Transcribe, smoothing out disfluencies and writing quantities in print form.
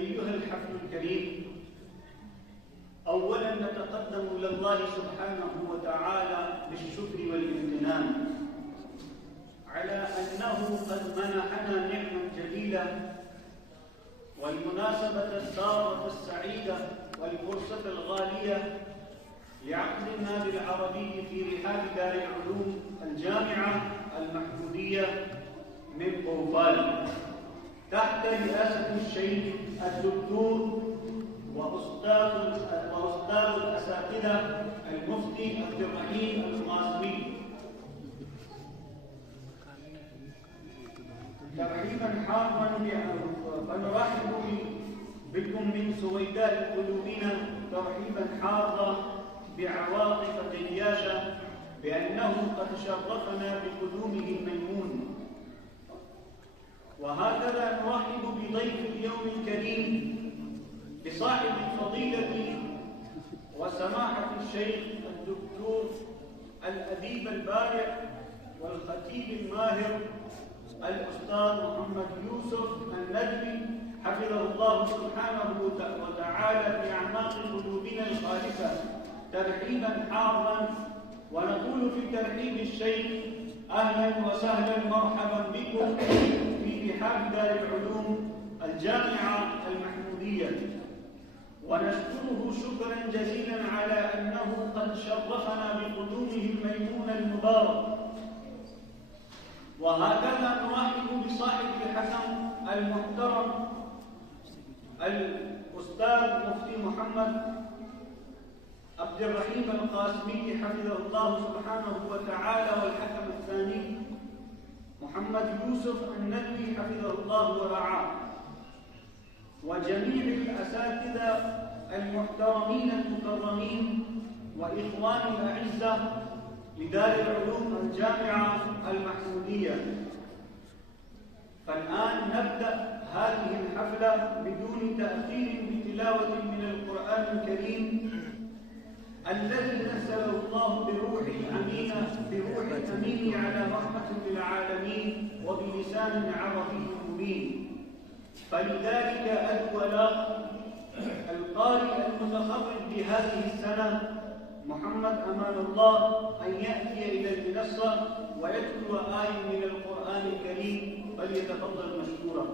أيها الحفل الكريم، أولا نتقدم إلى الله سبحانه وتعالى بالشكر والامتنان على أنه قد منحنا نعمة جليلة والمناسبة السارة السعيدة والفرصة الغالية لعقد النادي العربي في رحاب دار العلوم الجامعة المحمودية من بوفال تحت رئاسة الشيخ الدكتور وأستاذ الأساتذة المفتي عبد الرحيم القاسمي. ترحيبا حارا فنرحب بكم من سويداء قلوبنا ترحيبا حارا بعواطف جياشة بأنه قد شرفنا بقدومه الميمون. وهكذا نرحب بضيف اليوم الكريم بصاحب الفضيلة وسماحة الشيخ الدكتور الأديب البارع والخطيب الماهر الأستاذ محمد يوسف الندبي حفظه الله سبحانه وتعالى في أعماق قلوبنا الخالصة ترحيبا حارا. ونقول في ترحيب الشيخ أهلا وسهلا مرحبا بكم في رحاب دار العلوم الجامعة المحمودية، ونشكره شكرا جزيلا على أنه قد شرفنا بقدومه الميمون المبارك. وهكذا نرحب بصاحب الحكم المحترم الأستاذ مفتي محمد عبد الرحيم القاسمي حفظه الله سبحانه وتعالى، والحكم الثاني محمد يوسف الندبي حفظه الله ورعاه، وجميع الأساتذة المحترمين المكرمين وإخواني الأعزة لدار العلوم الجامعة المحمودية. فالآن نبدأ هذه الحفلة بدون تأخير بتلاوة من القرآن الكريم الذي نزله الله بروح الأمين على رحمة للعالمين وبلسان عربي مبين. فلذلك أدعو القارئ المتخرج بهذه السنة محمد أمان الله أن يأتي إلى المنصة ويتلو آية من القرآن الكريم، فليتفضل مشكورا.